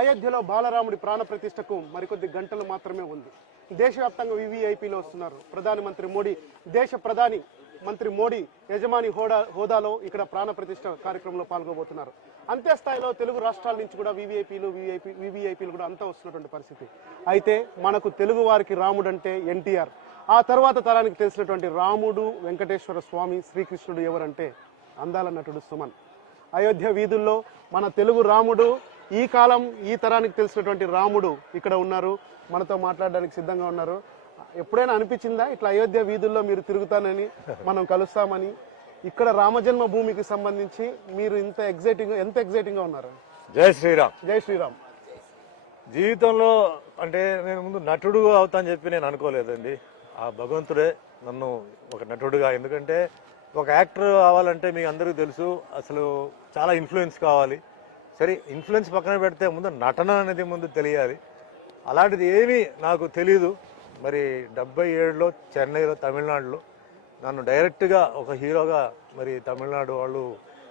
అయోధ్యలో బాలరాముడి ప్రాణప్రతిష్ఠకు మరికొద్ది గంటలు మాత్రమే ఉంది. దేశవ్యాప్తంగా వివిఐపీలు వస్తున్నారు. ప్రధానమంత్రి మోడీ, దేశ ప్రధాని మంత్రి మోడీ యజమాని హోదాలో ఇక్కడ ప్రాణప్రతిష్ఠ కార్యక్రమంలో పాల్గొబోతున్నారు. అంతే స్థాయిలో తెలుగు రాష్ట్రాల నుంచి కూడా వివిఐపీలు కూడా అంతా వస్తున్నటువంటి పరిస్థితి. అయితే మనకు తెలుగు వారికి రాముడు అంటే ఎన్టీఆర్, ఆ తర్వాత తరానికి తెలిసినటువంటి రాముడు, వెంకటేశ్వర స్వామి, శ్రీకృష్ణుడు ఎవరంటే అందాల నటుడు సుమన్. అయోధ్య వీధుల్లో మన తెలుగు రాముడు, ఈ కాలం ఈ తరానికి తెలిసినటువంటి రాముడు ఇక్కడ ఉన్నారు, మనతో మాట్లాడడానికి సిద్ధంగా ఉన్నారు. ఎప్పుడైనా అనిపించిందా ఇట్లా అయోధ్య వీధుల్లో మీరు తిరుగుతానని, మనం కలుస్తామని? ఇక్కడ రామజన్మ భూమికి సంబంధించి మీరు ఎంత ఎగ్జైటింగ్గా ఉన్నారు? జై శ్రీరామ్. జై శ్రీరామ్. జీవితంలో అంటే నేను ముందు నటుడు అవుతానని చెప్పి నేను అనుకోలేదండి. ఆ భగవంతుడే నన్ను ఒక నటుడుగా, ఎందుకంటే ఒక యాక్టర్ అవ్వాలంటే మీకు అందరికీ తెలుసు అసలు చాలా ఇన్ఫ్లుయెన్స్ కావాలి. సరే, ఇన్ఫ్లుయెన్స్ పక్కన పెడితే ముందు నటన అనేది ముందు తెలియాలి. అలాంటిది ఏమీ నాకు తెలీదు. మరి 77లో చెన్నైలో, తమిళనాడులో నన్ను డైరెక్ట్గా ఒక హీరోగా మరి తమిళనాడు వాళ్ళు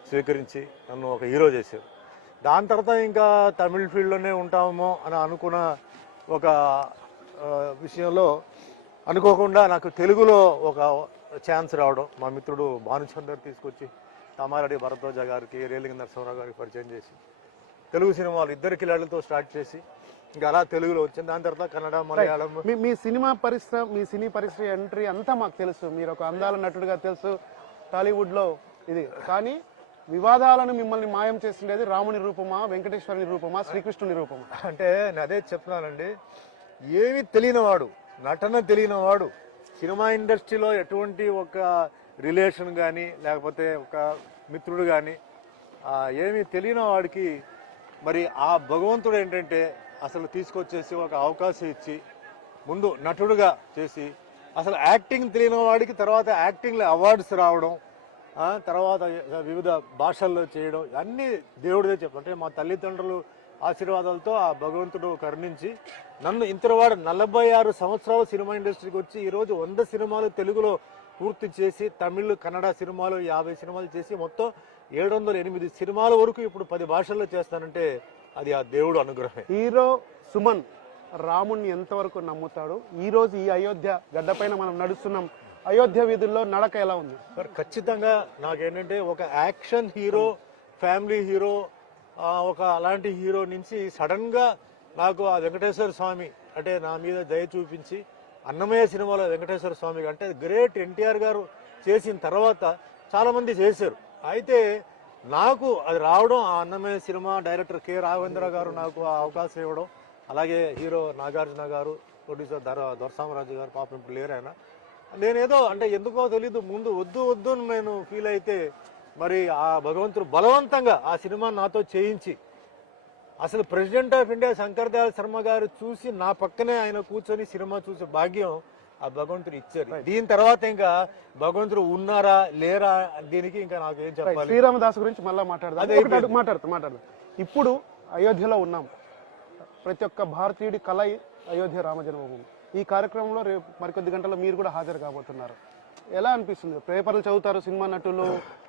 స్వీకరించి నన్ను ఒక హీరో చేశారు. దాని తర్వాత ఇంకా తమిళ ఫీల్డ్లోనే ఉంటామో అని అనుకున్న ఒక విషయంలో అనుకోకుండా నాకు తెలుగులో ఒక ఛాన్స్ రావడం, మా మిత్రుడు భానుచందర్ తీసుకొచ్చి తమారెడ్డి భరద్వాజ గారికి, రేలింగ నరసింహరావు గారికి పరిచయం చేసి తెలుగు సినిమాలు ఇద్దరు కిలాడులతో స్టార్ట్ చేసి ఇంకా అలా తెలుగులో వచ్చింది. దాని తర్వాత కన్నడ, మలయాళం. మీ సినీ పరిశ్రమ ఎంట్రీ అంతా మాకు తెలుసు. మీరు ఒక అందాల నటుడిగా తెలుసు టాలీవుడ్లో ఇది. కానీ వివాదాలను మిమ్మల్ని మాయం చేసిండేది రాముని రూపమా, వెంకటేశ్వరుని రూపమా, శ్రీకృష్ణుని రూపమా? అంటే నేను అదే చెప్తున్నానండి, ఏమీ తెలియనివాడు, నటన తెలియనివాడు, సినిమా ఇండస్ట్రీలో ఎటువంటి ఒక రిలేషన్ కానీ లేకపోతే ఒక మిత్రుడు కానీ ఏమీ తెలియని వాడికి మరి ఆ భగవంతుడు ఏంటంటే అసలు తీసుకొచ్చేసి ఒక అవకాశం ఇచ్చి ముందు నటుడుగా చేసి అసలు యాక్టింగ్ తెలియని వాడికి తర్వాత యాక్టింగ్లో అవార్డ్స్ రావడం, తర్వాత వివిధ భాషల్లో చేయడం, అన్నీ దేవుడిదే చెప్పాలి. అంటే మా తల్లిదండ్రులు ఆశీర్వాదాలతో ఆ భగవంతుడు కరుణించి నన్ను ఇంతవాడు 46 సంవత్సరాలు సినిమా ఇండస్ట్రీకి వచ్చి ఈరోజు 100 సినిమాలు తెలుగులో పూర్తి చేసి, తమిళ్, కన్నడ సినిమాలు 50 సినిమాలు చేసి మొత్తం 708 సినిమాల వరకు ఇప్పుడు 10 భాషల్లో చేస్తానంటే అది ఆ దేవుడు అనుగ్రహమే. హీరో సుమన్ రాముణ్ణి ఎంతవరకు నమ్ముతాడు? ఈ రోజు ఈ అయోధ్య గడ్డపైన మనం నడుస్తున్నాం, అయోధ్య వీధుల్లో నడక ఎలా ఉంది? ఖచ్చితంగా నాకేంటంటే ఒక యాక్షన్ హీరో, ఫ్యామిలీ హీరో, ఒక అలాంటి హీరో నుంచి సడన్ గా నాకు ఆ వెంకటేశ్వర స్వామి అంటే నా మీద దయ చూపించి, అన్నమయ్య సినిమాలో వెంకటేశ్వర స్వామి అంటే గ్రేట్ ఎన్టీఆర్ గారు చేసిన తర్వాత చాలా మంది చేశారు. అయితే నాకు అది రావడం, ఆ Annamayya cinema director K Raghavendra గారు నాకు ఆ అవకాశం ఇవ్వడం, అలాగే హీరో నాగార్జున గారు, ప్రొడ్యూసర్ దొరసామరాజు గారు, పాపం ఇప్పుడు లేరు ఆయన. నేనేదో అంటే ఎందుకో తెలీదు, ముందు వద్దు నేను ఫీల్ అయితే మరి ఆ భగవంతుడు బలవంతంగా ఆ సినిమా నాతో చేయించి, అసలు president of India Shankar Dayal Sharma గారు చూసి నా పక్కనే ఆయన కూర్చొని సినిమా చూసే భాగ్యం ఆ భగవంతుడు ఇచ్చారు. దీని తర్వాత ఇంకా భగవంతుడు ఉన్నారా లేరా దీనికి ఇంకా నాకు ఏం చెప్పాలి. శ్రీరామదాస్ గురించి మళ్ళీ మాట్లాడదాం. ఇప్పుడు అయోధ్యలో ఉన్నాం. ప్రతి ఒక్క భారతీయుడి కళ అయోధ్య రామ జన్మభూమి. ఈ కార్యక్రమంలో రేపు మరికొద్ది గంటల్లో మీరు కూడా హాజరు కాబోతున్నారు. ఎలా అనిపిస్తుంది? పేపర్లు చదువుతారు, సినిమా నటులు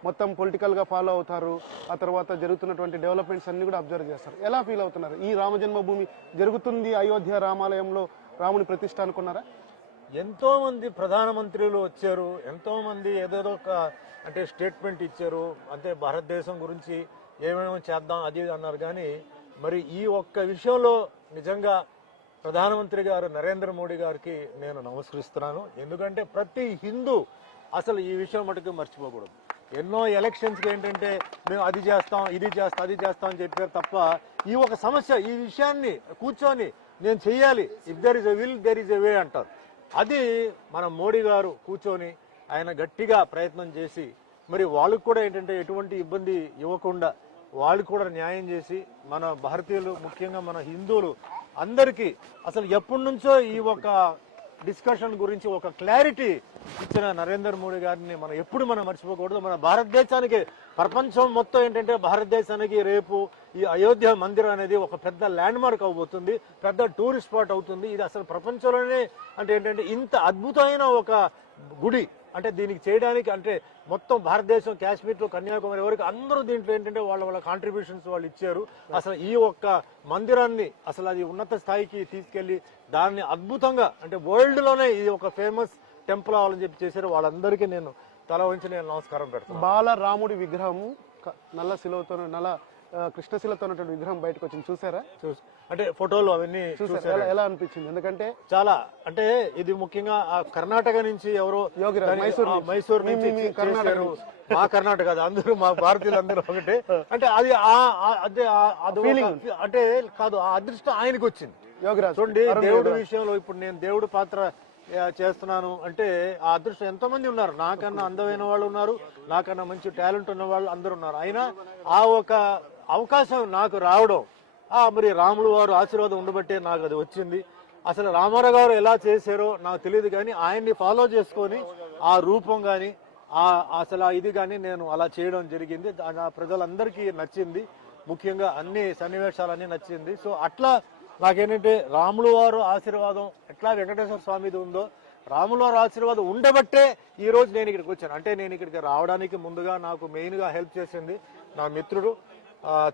మొత్తం పొలిటికల్గా ఫాలో అవుతారు, ఆ తర్వాత జరుగుతున్నటువంటి డెవలప్మెంట్స్ అన్ని కూడా అబ్జర్వ్ చేస్తారు. ఎలా ఫీల్ అవుతున్నారు? ఈ రామ జన్మభూమి జరుగుతుంది అయోధ్య రామాలయంలో రాముని ప్రతిష్ఠ అనుకున్నారా? ఎంతో మంది ప్రధానమంత్రులు వచ్చారు, ఎంతో మంది ఏదేదో ఒక అంటే స్టేట్మెంట్ ఇచ్చారు, అంటే భారతదేశం గురించి ఏమేమో చేద్దాం అది అన్నారు. కానీ మరి ఈ ఒక్క విషయంలో నిజంగా ప్రధానమంత్రి గారు నరేంద్ర మోడీ గారికి నేను నమస్కరిస్తున్నాను. ఎందుకంటే ప్రతి హిందూ అసలు ఈ విషయం మటుకు మర్చిపోకూడదు. ఎన్నో ఎలక్షన్స్కి ఏంటంటే మేము అది చేస్తాం, ఇది చేస్తాం, అది చేస్తాం అని చెప్పారు తప్ప ఈ ఒక సమస్య, ఈ విషయాన్ని కూర్చొని నేను చెయ్యాలి, if there is a will there is a way అంటారు. అది మన మోడీ గారు కూర్చొని ఆయన గట్టిగా ప్రయత్నం చేసి మరి వాళ్ళకు కూడా ఏంటంటే ఎటువంటి ఇబ్బంది ఇవ్వకుండా వాళ్ళు కూడా న్యాయం చేసి మన భారతీయులు, ముఖ్యంగా మన హిందువులు అందరికీ అసలు ఎప్పటి నుంచో ఈ ఒక డిస్కషన్ గురించి ఒక క్లారిటీ ఇచ్చిన నరేంద్ర మోడీ గారిని మనం ఎప్పుడు మర్చిపోకూడదు. మన భారతదేశానికి, ప్రపంచం మొత్తం ఏంటంటే భారతదేశానికి రేపు ఈ అయోధ్య మందిరం అనేది ఒక పెద్ద ల్యాండ్ మార్క్ అవబోతుంది, పెద్ద టూరిస్ట్ స్పాట్ అవుతుంది. ఇది అసలు ప్రపంచంలోనే అంటే ఏంటంటే ఇంత అద్భుతమైన ఒక గుడి అంటే దీనికి చేయడానికి అంటే మొత్తం భారతదేశం కాశ్మీర్ టు కన్యాకుమారి వరకు అందరూ దీంట్లో ఏంటంటే వాళ్ళ కాంట్రిబ్యూషన్స్ వాళ్ళు ఇచ్చారు. అసలు ఈ ఒక్క మందిరాన్ని అసలు అది ఉన్నత స్థాయికి తీసుకెళ్లి దాన్ని అద్భుతంగా అంటే వరల్డ్ లోనే ఇది ఒక ఫేమస్ టెంపుల్ అవ్వాలని చెప్పి చేశారు. వాళ్ళందరికీ నేను తల వంచి నేను నమస్కారం పెడతాను. బాలరాముడి విగ్రహం నల్ల శిలతో కృష్ణశిలతో ఉన్నటువంటి విగ్రహం బయటకు వచ్చింది, చూసారా? అంటే ఫోటోలు అవన్నీ చూసారా? ఎలా అనిపించింది? ఎందుకంటే చాలా అంటే ఇది ముఖ్యంగా కర్ణాటక నుంచి ఎవరో మైసూర్ నుంచి చేశారు. మా కర్ణాటక కాదు, అందరూ మా భారతీయులు అందరూ ఒకటే. అంటే అది అదే అంటే కాదు, ఆ అదృష్టం ఆయనకు వచ్చింది. చూడండి దేవుడి విషయంలో ఇప్పుడు నేను దేవుడి పాత్ర చేస్తున్నాను అంటే ఆ అదృష్టం ఎంతో మంది ఉన్నారు. నాకన్నా అందమైన వాళ్ళు ఉన్నారు, నాకన్నా మంచి టాలెంట్ ఉన్న వాళ్ళు అందరూ ఉన్నారు. అయినా ఆ ఒక అవకాశం నాకు రావడం మరి రాములు వారు ఆశీర్వాదం ఉండబట్టే నాకు అది వచ్చింది. అసలు రామారావు గారు ఎలా చేశారో నాకు తెలియదు, కానీ ఆయన్ని ఫాలో చేసుకొని ఆ రూపం కానీ అసలు ఇది కానీ నేను అలా చేయడం జరిగింది. ప్రజలందరికీ నచ్చింది, ముఖ్యంగా అన్ని సన్నివేశాలన్నీ నచ్చింది. సో అట్లా నాకేంటంటే రాములు వారు ఆశీర్వాదం ఎట్లా వెంకటేశ్వర స్వామిది ఉందో రాముల వారు ఆశీర్వాదం ఉండబట్టే ఈ రోజు నేను ఇక్కడికి వచ్చాను. అంటే నేను ఇక్కడికి రావడానికి ముందుగా నాకు మెయిన్గా హెల్ప్ చేసింది నా మిత్రుడు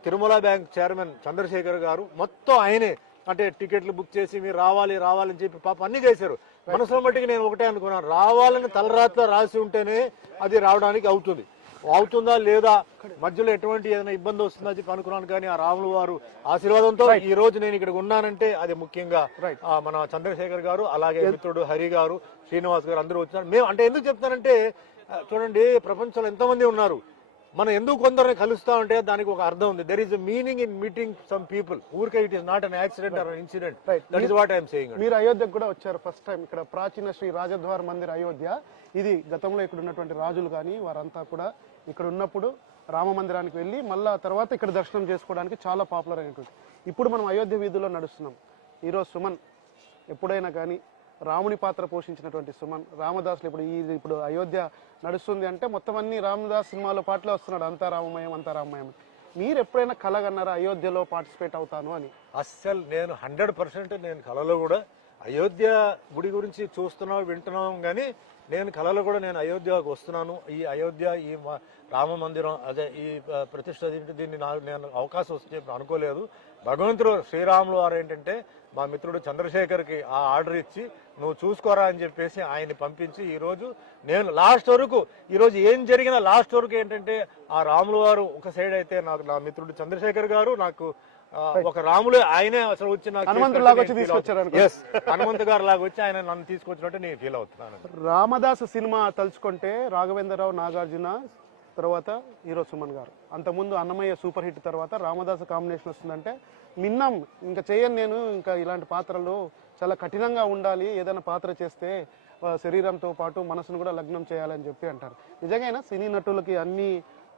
తిరుమల బ్యాంక్ చైర్మన్ చంద్రశేఖర్ గారు. మొత్తం ఆయనే అంటే టికెట్లు బుక్ చేసి మీరు రావాలని చెప్పి పాప అన్ని చేశారు. మనసులో మట్టికి నేను ఒకటే అనుకున్నాను, రావాలని తలరాత్రిలో రాసి ఉంటేనే అది రావడానికి అవుతుందా లేదా, మధ్యలో ఎటువంటి ఏదైనా ఇబ్బంది వస్తుందా చెప్పి అనుకున్నాను. కానీ ఆ రాములు వారు ఆశీర్వాదంతో ఈ రోజు నేను ఇక్కడ ఉన్నానంటే అది ముఖ్యంగా మన చంద్రశేఖర్ గారు, అలాగే మిత్రుడు హరి గారు, శ్రీనివాస్ గారు అందరూ వచ్చినారు. మేము అంటే ఎందుకు చెప్తానంటే చూడండి ప్రపంచంలో ఎంతో మంది ఉన్నారు, మనం ఎందుకు కొందరిని కలుస్తా ఉంటే దానికి ఒక అర్థం ఉంది. There is a meaning in meeting some people. ఊరికే it is not an accident or an incident. That is what I am saying. మీరు అయోధ్యకు కూడా వచ్చారు ఫస్ట్ టైం. ఇక్కడ ప్రాచీన శ్రీ రాజద్వార్ మందిర్ అయోధ్య. ఇది గతంలో ఇక్కడ ఉన్నటువంటి రాజులు కానీ వారంతా కూడా ఇక్కడ ఉన్నప్పుడు రామ మందిరానికి వెళ్ళి మళ్ళా తర్వాత ఇక్కడ దర్శనం చేసుకోవడానికి చాలా పాపులర్ అయినటువంటి. ఇప్పుడు మనం అయోధ్య వీధుల్లో నడుస్తున్నాం. ఈరోజు సుమన్ ఎప్పుడైనా కానీ రాముని పాత్ర పోషించినటువంటి సుమన్ రామదాసులు ఇప్పుడు అయోధ్య నడుస్తుంది అంటే మొత్తం అన్ని రామదాస్ సినిమాలో పాటలే వస్తున్నాడు, అంతా రామమయం. మీరు ఎప్పుడైనా కలగన్నారా అయోధ్యలో పార్టిసిపేట్ అవుతాను అని? అస్సలు నేను 100% నేను కళలో కూడా అయోధ్య గుడి గురించి చూస్తున్నాం వింటున్నాం, కానీ నేను కళలో కూడా నేను అయోధ్యకు వస్తున్నాను. ఈ అయోధ్య ఈ రామ మందిరం అదే ఈ ప్రతిష్ట దీన్ని నేను అవకాశం వస్తుంది అనుకోలేదు. భగవంతుడు శ్రీరాములు వారు ఏంటంటే మా మిత్రుడు చంద్రశేఖర్కి ఆ ఆర్డర్ ఇచ్చి నువ్వు చూసుకోరా అని చెప్పేసి ఆయన్ని పంపించి ఈరోజు నేను లాస్ట్ వరకు ఈరోజు ఏం జరిగినా లాస్ట్ వరకు ఏంటంటే ఆ రాములు వారు ఒక సైడ్ అయితే నాకు నా మిత్రుడు చంద్రశేఖర్ గారు నాకు ఒక రాములు ఆయనే అసలు వచ్చి నాకు హనుమంతు గారు లాగా వచ్చి ఆయన నన్ను తీసుకొచ్చినట్టు నేను ఫీల్ అవుతున్నాను. రామదాసు సినిమా తలుచుకుంటే రాఘవేంద్రరావు, నాగార్జున, తర్వాత హీరో సుమన్ గారు. అంతకుముందు అన్నమయ్య సూపర్ హిట్ తర్వాత రామదాసు కాంబినేషన్ వస్తుందంటే మిన్నం ఇంకా చేయను నేను, ఇంకా ఇలాంటి పాత్రలు చాలా కఠినంగా ఉండాలి, ఏదైనా పాత్ర చేస్తే శరీరంతో పాటు మనసును కూడా లగ్నం చేయాలని చెప్పి అంటారు. నిజంగా సినీ నటులకి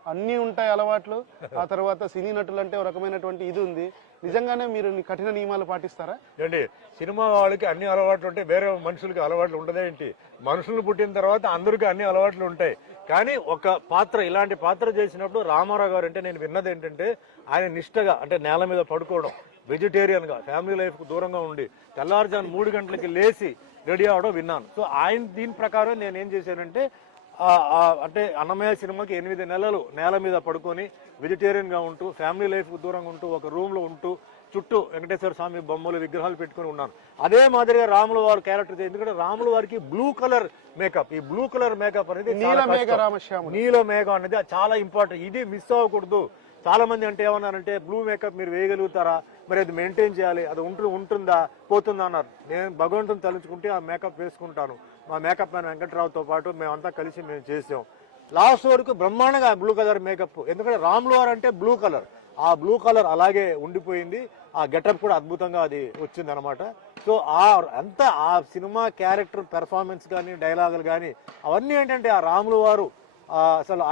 అన్నీ ఉంటాయి అలవాట్లు. ఆ తర్వాత సినీ నటులు అంటే ఒక రకమైనటువంటి ఇది ఉంది. నిజంగానే మీరు కఠిన నియమాలు పాటిస్తారా? ఏంటి సినిమా వాళ్ళకి అన్ని అలవాట్లు ఉంటాయి, వేరే మనుషులకి అలవాట్లు ఉండదేంటి? మనుషులు పుట్టిన తర్వాత అందరికీ అన్ని అలవాట్లు ఉంటాయి. కానీ ఒక పాత్ర ఇలాంటి పాత్ర చేసినప్పుడు రామారావు గారు అంటే నేను విన్నది ఏంటంటే ఆయన నిష్టగా అంటే నేల మీద పడుకోవడం, వెజిటేరియన్ గా ఫ్యామిలీ లైఫ్ కు దూరంగా ఉండి తెల్లారుజాము 3 గంటలకి లేచి రెడీ అవడం విన్నాను. సో ఆయన దీని ప్రకారం నేను ఏం చేశానంటే అంటే అన్నమయ్య సినిమాకి 8 నెలలు నేల మీద పడుకొని వెజిటేరియన్ గా ఉంటూ ఫ్యామిలీ లైఫ్ దూరంగా ఉంటూ ఒక రూమ్ లో ఉంటూ చుట్టూ వెంకటేశ్వర స్వామి బొమ్మలు విగ్రహాలు పెట్టుకుని ఉన్నాను. అదే మాదిరిగా రాముల వారి క్యారెక్టర్, ఎందుకంటే రాముల వారికి బ్లూ కలర్ మేకప్, ఈ బ్లూ కలర్ మేకప్ అనేది నీల మేఘం అనేది చాలా ఇంపార్టెంట్. ఇది మిస్ అవ్వకూడదు. చాలా మంది అంటే ఏమన్నారంటే బ్లూ మేకప్ మీరు వేయగలుగుతారా, మరి అది మెయింటైన్ చేయాలి, అది ఉంటుందా పోతుందా అన్నారు. నేను భగవంతుని తలుచుకుంటే ఆ మేకప్ వేసుకుంటాను. మా మేకప్ మ్యాన్ వెంకట్రావుతో పాటు మేమంతా కలిసి మేము చేసాం. లాస్ట్ వరకు బ్రహ్మాండంగా బ్లూ కలర్ మేకప్, ఎందుకంటే రాముల వారు అంటే బ్లూ కలర్, ఆ బ్లూ కలర్ అలాగే ఉండిపోయింది. ఆ గెటప్ కూడా అద్భుతంగా అది వచ్చింది అనమాట. సో అంతా ఆ సినిమా క్యారెక్టర్ పెర్ఫార్మెన్స్ కానీ డైలాగులు కానీ అవన్నీ ఏంటంటే ఆ రాముల వారు అసలు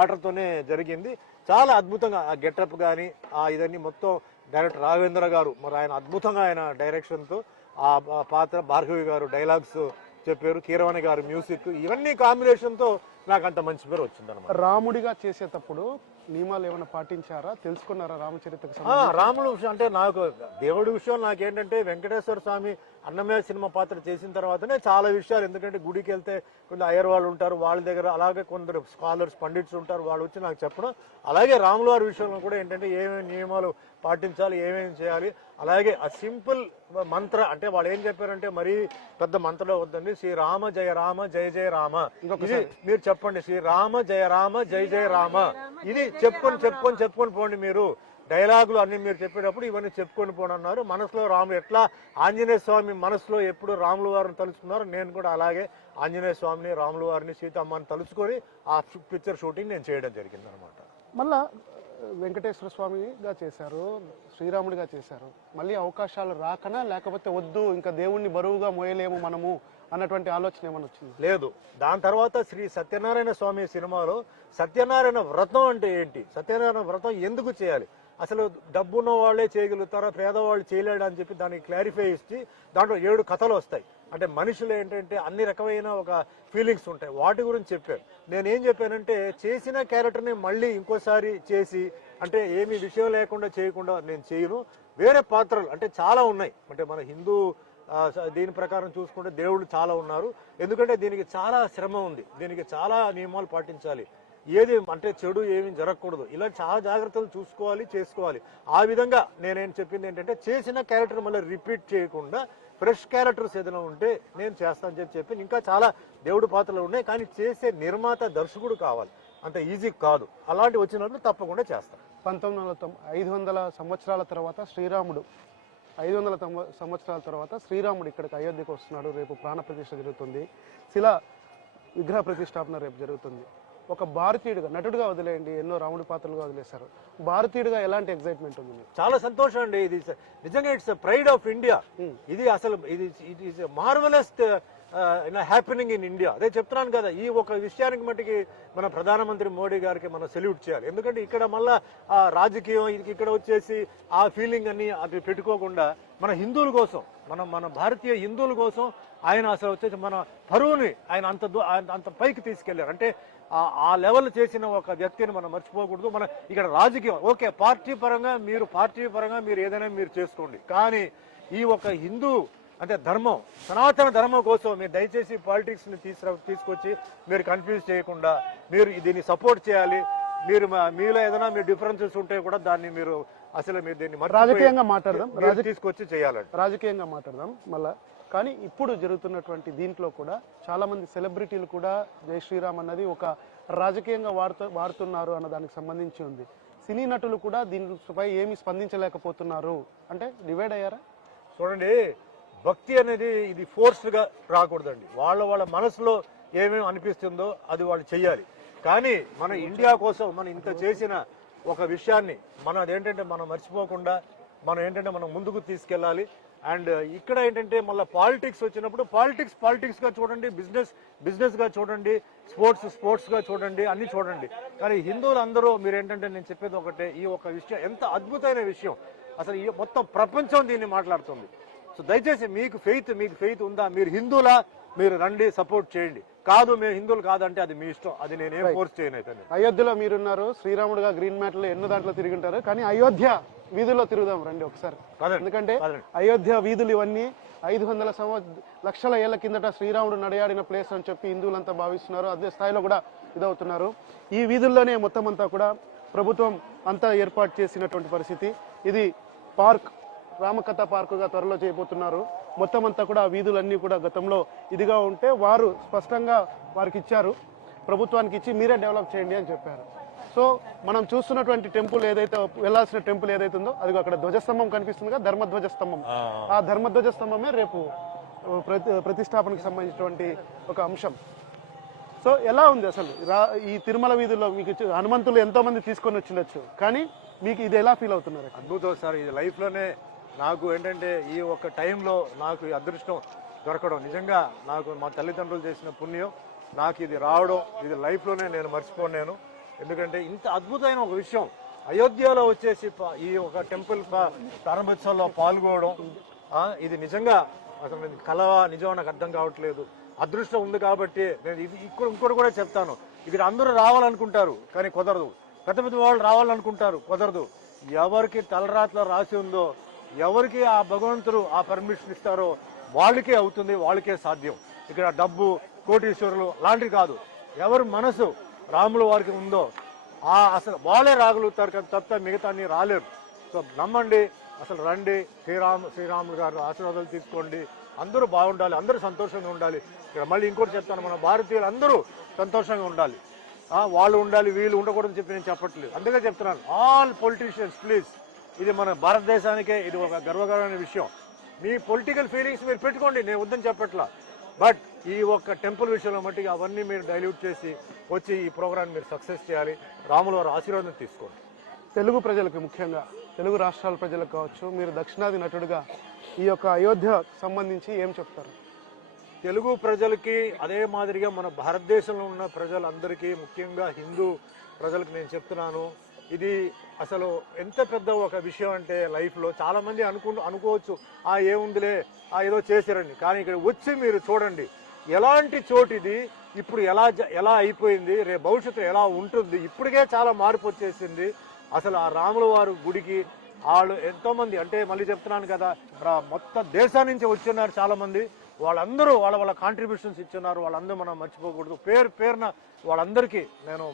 ఆర్డర్తోనే జరిగింది. చాలా అద్భుతంగా ఆ గెటప్ కానీ ఇదన్నీ మొత్తం డైరెక్టర్ రాఘవేంద్ర గారు మరి ఆయన అద్భుతంగా ఆయన డైరెక్షన్తో ఆ పాత్ర, భార్గవి గారు డైలాగ్స్ చెప్పారు, కీరవాణి గారు మ్యూజిక్, ఇవన్నీ కాంబినేషన్తో నాకు అంత మంచి పేరు వచ్చింది అనమాట. రాముడిగా చేసేటప్పుడు నియమాలు ఏమైనా పాటించారా, తెలుసుకున్నారా రామచరిత్రకు రాముల విషయం అంటే నాకు దేవుడి విషయం నాకేంటంటే వెంకటేశ్వర స్వామి అన్నమయ్య సినిమా పాత్ర చేసిన తర్వాతనే చాలా విషయాలు, ఎందుకంటే గుడికి వెళ్తే కొంచెం అయ్యర్ వాళ్ళు ఉంటారు, వాళ్ళ దగ్గర అలాగే కొందరు స్కాలర్స్ పండిట్స్ ఉంటారు, వాళ్ళు వచ్చి నాకు చెప్పడం. అలాగే రాముల వారి విషయంలో కూడా ఏంటంటే ఏమేమి నియమాలు పాటించాలి, ఏమేమి చేయాలి, అలాగే ఆ సింపుల్ మంత్ర అంటే వాళ్ళు ఏం చెప్పారంటే మరీ పెద్ద మంత్రం వద్దండి, శ్రీరామ జయ రామ జయ జయ రామ, ఇది మీరు చెప్పండి, శ్రీరామ జయ రామ జయ జయ రామ, ఇది చెప్పుకొని పోండి. మీరు డైలాగులు అన్ని మీరు చెప్పేటప్పుడు ఇవన్నీ చెప్పుకొని పోండి అన్నారు. మనసులో రాములు ఎట్లా ఆంజనేయ స్వామి మనసులో ఎప్పుడు రాముల వారిని తలుచుకున్నారు, నేను కూడా అలాగే ఆంజనేయ స్వామిని, రాముల వారిని, సీతమ్మని తలుచుకొని ఆ పిక్చర్ షూటింగ్ నేను చేయడం జరిగింది అనమాట. మళ్ళా వెంకటేశ్వర స్వామిగా చేశారు, శ్రీరాముడిగా చేశారు, మళ్ళీ అవకాశాలు రాకనా లేకపోతే వద్దు ఇంకా దేవుణ్ణి బరువుగా మోయలేము మనము అన్నటువంటి ఆలోచన ఏమైనా వచ్చింది? లేదు. దాని తర్వాత శ్రీ సత్యనారాయణ స్వామి సినిమాలో సత్యనారాయణ వ్రతం అంటే ఏంటి, సత్యనారాయణ వ్రతం ఎందుకు చేయాలి, అసలు డబ్బున్న వాళ్ళే చేయగలుగుతారా, పేదవాళ్ళు చేయలేడు అని చెప్పి దానికి క్లారిఫై ఇచ్చి దాంట్లో 7 కథలు వస్తాయి. అంటే మనుషులు ఏంటంటే అన్ని రకమైన ఒక ఫీలింగ్స్ ఉంటాయి, వాటి గురించి చెప్పాను. నేనేం చెప్పానంటే చేసిన క్యారెక్టర్ని మళ్ళీ ఇంకోసారి చేసి అంటే ఏమి విషయం లేకుండా చేయకుండా నేను చేయను. వేరే పాత్రలు అంటే చాలా ఉన్నాయి. అంటే మన హిందూ దీని ప్రకారం చూసుకుంటే దేవుళ్ళు చాలా ఉన్నారు, ఎందుకంటే దీనికి చాలా శ్రమ ఉంది, దీనికి చాలా నియమాలు పాటించాలి, ఏది అంటే చెడు ఏమి జరగకూడదు, ఇలా చాలా జాగ్రత్తలు చూసుకోవాలి, చేసుకోవాలి. ఆ విధంగా నేనేం చెప్పింది ఏంటంటే చేసిన క్యారెక్టర్ మళ్ళీ రిపీట్ చేయకుండా ఫ్రెష్ క్యారెక్టర్స్ ఏదైనా ఉంటే నేను చేస్తానని చెప్పి ఇంకా చాలా దేవుడి పాత్రలు ఉన్నాయి, కానీ చేసే నిర్మాత దర్శకుడు కావాలి, అంత ఈజీ కాదు. అలాంటి వచ్చినప్పుడు తప్పకుండా చేస్తాను. 500 సంవత్సరాల తర్వాత శ్రీరాముడు 500 సంవత్సరాల తర్వాత శ్రీరాముడు ఇక్కడికి అయోధ్యకు వస్తున్నాడు. రేపు ప్రాణ ప్రతిష్ఠ జరుగుతుంది, శిలా విగ్రహ ప్రతిష్టాపన రేపు జరుగుతుంది. ఒక భారతీయుడిగా, నటుడుగా వదిలేయండి, ఎన్నో రాముడి పాత్రలుగా వదిలేశారు, భారతీయుడిగా ఎలాంటి ఎక్సైట్మెంట్ ఉంది? చాలా సంతోషం అండి, ఇది నిజంగా ఇట్స్ ప్రైడ్ ఆఫ్ ఇండియా. ఇది అసలు it is marvellous happening in India. అదే చెప్తున్నాను కదా, ఈ ఒక విషయానికి మట్టికి మన ప్రధానమంత్రి మోడీ గారికి మనం సెల్యూట్ చేయాలి. ఎందుకంటే ఇక్కడ మళ్ళా రాజకీయం ఇక్కడ వచ్చేసి ఆ ఫీలింగ్ అన్ని అది పెట్టుకోకుండా మన హిందువుల కోసం, మన భారతీయ హిందువుల కోసం ఆయన అసలు వచ్చేసి మన పరువుని ఆయన అంత పైకి తీసుకెళ్లారు. అంటే ఆ లెవెల్ చేసిన ఒక వ్యక్తిని మనం మర్చిపోకూడదు. మన ఇక్కడ రాజకీయం ఓకే, పార్టీ పరంగా మీరు ఏదైనా మీరు చేసుకోండి, కానీ ఈ ఒక హిందూ అంటే ధర్మం, సనాతన ధర్మం కోసం మీరు దయచేసి పాలిటిక్స్ ని తీసుకొచ్చి మీరు కన్ఫ్యూజ్ చేయకుండా మీరు దీన్ని సపోర్ట్ చేయాలి. మీరు మీలో ఏదైనా మీరు డిఫరెన్సెస్ ఉంటే కూడా దాన్ని మీరు అసలు మీరు దీన్ని రాజకీయంగా మాట్లాడదాం, తీసుకొచ్చి చేయాలండి, రాజకీయంగా మాట్లాడదాం మళ్ళా. కానీ ఇప్పుడు జరుగుతున్నటువంటి దీంట్లో కూడా చాలా మంది సెలబ్రిటీలు కూడా జై శ్రీరామ్ అన్నది ఒక రాజకీయంగా వాడుతున్నారు అన్న దానికి సంబంధించి ఉంది. సినీ నటులు కూడా దీనిపై ఏమి స్పందించలేకపోతున్నారు, అంటే డివైడ్ అయ్యారా? చూడండి, భక్తి అనేది ఇది ఫోర్స్ గా రాకూడదండి, వాళ్ళ మనసులో ఏమేమి అనిపిస్తుందో అది వాళ్ళు చెయ్యాలి. కానీ మన ఇండియా కోసం మనం ఇంత చేసిన ఒక విషయాన్ని మనం అదేంటంటే మనం మర్చిపోకుండా మనం ముందుకు తీసుకెళ్ళాలి. అండ్ ఇక్కడ ఏంటంటే మళ్ళీ పాలిటిక్స్ వచ్చినప్పుడు పాలిటిక్స్ గా చూడండి, బిజినెస్ గా చూడండి, స్పోర్ట్స్ గా చూడండి, అన్ని చూడండి. కానీ హిందువులు అందరూ మీరు ఏంటంటే నేను చెప్పేది ఒకటే, ఈ ఒక విషయం ఎంత అద్భుతమైన విషయం, అసలు ఈ మొత్తం ప్రపంచం దీన్ని మాట్లాడుతుంది. సో దయచేసి మీకు ఫెయిత్ ఉందా, మీరు హిందువులా, మీరు రండి సపోర్ట్ చేయండి. కాదు మేము హిందువులు కాదంటే అది మీ ఇష్టం, అది నేనేం ఫోర్స్ చేయను. అయితే అయోధ్యలో మీరున్నారు, శ్రీరాముడుగా గ్రీన్ మ్యాట్లో ఎన్నో దాంట్లో తిరిగింటారు, కానీ అయోధ్య వీధుల్లో తిరుగుదాం రండి ఒకసారి. ఎందుకంటే అయోధ్య వీధులు ఇవన్నీ 500 లక్షల ఏళ్ల కిందట శ్రీరాముడు నడయాడిన ప్లేస్ అని చెప్పి హిందువులంతా భావిస్తున్నారు. అదే స్థాయిలో కూడా ఇదవుతున్నారు. ఈ వీధుల్లోనే మొత్తం అంతా కూడా ప్రభుత్వం అంతా ఏర్పాటు చేసినటువంటి పరిస్థితి. ఇది పార్క్, రామకథ పార్కుగా త్వరలో చేయబోతున్నారు. మొత్తం అంతా కూడా వీధులన్నీ కూడా గతంలో ఇదిగా ఉంటే వారు స్పష్టంగా వారికి ఇచ్చారు, ప్రభుత్వానికి ఇచ్చి మీరే డెవలప్ చేయండి అని చెప్పారు. సో మనం చూస్తున్నటువంటి టెంపుల్ ఏదైతే వెళ్లాల్సిన టెంపుల్ ఏదైతే ఉందో అది అక్కడ ధ్వజస్తంభం కనిపిస్తుందిగా, ధర్మధ్వజ స్తంభం. ఆ ధర్మధ్వజ స్తంభమే రేపు ప్రతిష్టాపనకు సంబంధించినటువంటి ఒక అంశం. సో ఎలా ఉంది అసలు ఈ తిరుమల వీధుల్లో? మీకు హనుమంతులు ఎంతో మంది తీసుకొని వచ్చిండొచ్చు, కానీ మీకు ఇది ఎలా ఫీల్ అవుతున్నారు? అద్భుతం సార్, ఇది లైఫ్లోనే నాకు ఏంటంటే ఈ ఒక టైంలో నాకు ఈ అదృష్టం దొరకడం నిజంగా నాకు మా తల్లిదండ్రులు చేసిన పుణ్యం. నాకు ఇది రావడం, ఇది లైఫ్లోనే నేను మర్చిపోను. ఎందుకంటే ఇంత అద్భుతమైన ఒక విషయం అయోధ్యలో వచ్చేసి ఈ ఒక టెంపుల్ ప్రారంభోత్సవంలో పాల్గొనడం, ఇది నిజంగా అసలు కలవా నిజం నాకు అర్థం కావట్లేదు. అదృష్టం ఉంది కాబట్టి నేను ఇది ఇంకోటి కూడా చెప్తాను, ఇక్కడ అందరూ రావాలనుకుంటారు కానీ కుదరదు. పెద్ద పెద్ద వాళ్ళు రావాలనుకుంటారు, కుదరదు. ఎవరికి తలరాత్లో రాసి ఉందో, ఎవరికి ఆ భగవంతుడు ఆ పర్మిషన్ ఇస్తారో వాళ్ళకే అవుతుంది, వాళ్ళకే సాధ్యం. ఇక్కడ డబ్బు, కోటీశ్వరులు లాంటివి కాదు. ఎవరి మనసు రాముల వారికి ఉందో అసలు వాళ్ళే రాగలుగుతారు కదా, తప్ప మిగతా అన్ని రాలేరు. సో నమ్మండి, అసలు రండి, శ్రీరాములు గారు ఆశీర్వాదాలు తీసుకోండి. అందరూ బాగుండాలి, అందరూ సంతోషంగా ఉండాలి. ఇక్కడ మళ్ళీ ఇంకోటి చెప్తాను, మన భారతీయులు అందరూ సంతోషంగా ఉండాలి. వాళ్ళు ఉండాలి, వీళ్ళు ఉండకూడదని చెప్పి నేను చెప్పట్లేదు. అందుకే చెప్తున్నాను, ఆల్ పొలిటీషియన్స్ ప్లీజ్, ఇది మన భారతదేశానికే ఇది ఒక గర్వకరమైన విషయం. మీ పొలిటికల్ ఫీలింగ్స్ మీరు పెట్టుకోండి, నేను వద్దని చెప్పట్లా. బట్ ఈ ఒక్క టెంపుల్ విషయంలో మట్టిగా అవన్నీ మీరు డైల్యూట్ చేసి వచ్చి ఈ ప్రోగ్రామ్ మీరు సక్సెస్ చేయాలి. రాముల వారి ఆశీర్వాదం తీసుకోండి. తెలుగు ప్రజలకు, ముఖ్యంగా తెలుగు రాష్ట్రాల ప్రజలకు కావచ్చు, మీరు దక్షిణాది నటుడుగా ఈ యొక్క అయోధ్య సంబంధించి ఏం చెప్తారు? తెలుగు ప్రజలకి అదే మాదిరిగా మన భారతదేశంలో ఉన్న ప్రజలందరికీ, ముఖ్యంగా హిందూ ప్రజలకు నేను చెప్తున్నాను, ఇది అసలు ఎంత పెద్ద ఒక విషయం అంటే లైఫ్లో చాలా మంది అనుకోవచ్చు ఏముందిలే ఏదో చేశారని. కానీ ఇక్కడ వచ్చి మీరు చూడండి ఎలాంటి చోటు ఇది, ఇప్పుడు ఎలా అయిపోయింది, రేపు భవిష్యత్తు ఎలా ఉంటుంది. ఇప్పటికే చాలా మార్పు వచ్చేసింది. అసలు ఆ రాముల వారి గుడికి వాళ్ళు ఎంతోమంది, అంటే మళ్ళీ చెప్తున్నాను కదా, మొత్తం దేశం నుంచి వచ్చిన్నారు చాలామంది. వాళ్ళందరూ వాళ్ళ కాంట్రిబ్యూషన్స్ ఇచ్చున్నారు. వాళ్ళందరూ మనం మర్చిపోకూడదు. పేరున వాళ్ళందరికీ నేను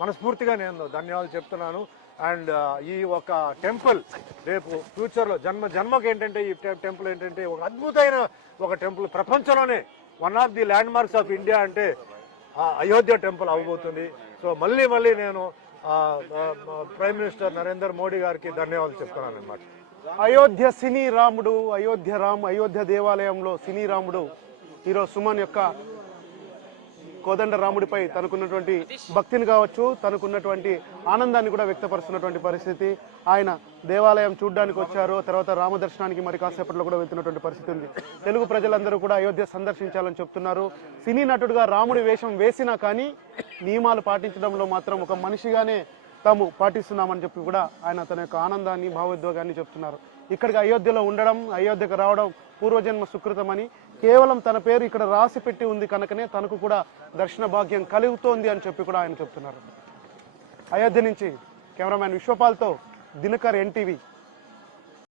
మనస్ఫూర్తిగా నేను ధన్యవాదాలు చెప్తున్నాను. అండ్ ఈ ఒక టెంపుల్ రేపు ఫ్యూచర్లో జన్మకి ఏంటంటే ఈ టెంపుల్ ఏంటంటే ఒక అద్భుతమైన ఒక టెంపుల్, ప్రపంచంలోనే one of the land marks of India అంటే అయోధ్య టెంపుల్ అవ్వబోతుంది. సో మళ్ళీ నేను ప్రైమ్ మినిస్టర్ నరేంద్ర మోడీ గారికి ధన్యవాదాలు చెప్తున్నాను అన్నమాట. అయోధ్య సినీ రాముడు, అయోధ్య దేవాలయంలో సినీ రాముడు ఈరోజు సుమన్ యొక్క కోదండ రాముడిపై తనకున్నటువంటి భక్తిని కావచ్చు, తనకున్నటువంటి ఆనందాన్ని కూడా వ్యక్తపరుస్తున్నటువంటి పరిస్థితి. ఆయన దేవాలయం చూడడానికి వచ్చారు, తర్వాత రామదర్శనానికి మరి కాసేపట్లో కూడా వెళ్తున్నటువంటి పరిస్థితి ఉంది. తెలుగు ప్రజలందరూ కూడా అయోధ్య సందర్శించాలని చెప్తున్నారు. సినీ నటుడుగా రాముడి వేషం వేసినా కానీ నియమాలు పాటించడంలో మాత్రం ఒక మనిషిగానే తాము పాటిస్తున్నామని చెప్పి కూడా ఆయన తన యొక్క ఆనందాన్ని, భావోద్వేగాన్ని చెప్తున్నారు. ఇక్కడికి అయోధ్యలో ఉండడం, అయోధ్యకు రావడం పూర్వజన్మ సుకృతమని, కేవలం తన పేరు ఇక్కడ రాసి పెట్టి ఉంది కనుకనే తనకు కూడా దర్శన భాగ్యం కలుగుతోంది అని చెప్పి కూడా ఆయన చెప్తున్నారు. అయోధ్య నుంచి కెమెరామ్యాన్ విశ్వపాల్తో దినకర్, NTV.